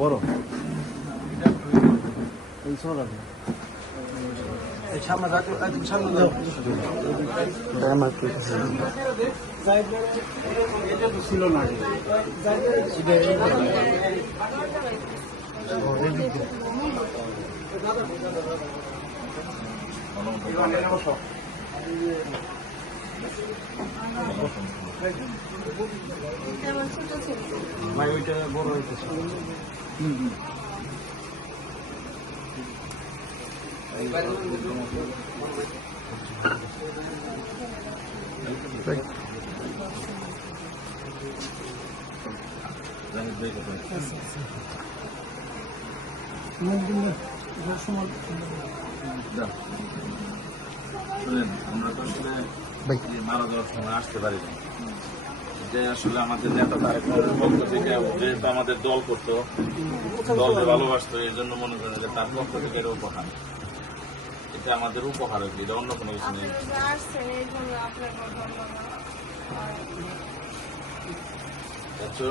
বড় এই ছোট এই সামনে যাতে একদম সামনে যাও আমার কি এটা তো ছিল না এটা ভাই ওইটা বড় হইতেছে আমরা তো আসলে মারা যাওয়ার সময় আসতে পারি না, যে আসলে আমাদের নেতা তারেক রহমানের পক্ষ থেকে যেহেতু আমাদের দল করতো, দলকে ভালোবাসতো, এই জন্য মনে করেন যে তার পক্ষ থেকে এটা উপহার, এটা আমাদের উপহার আর কি, এটা অন্য কোনো কিছু নেই। আচ্ছা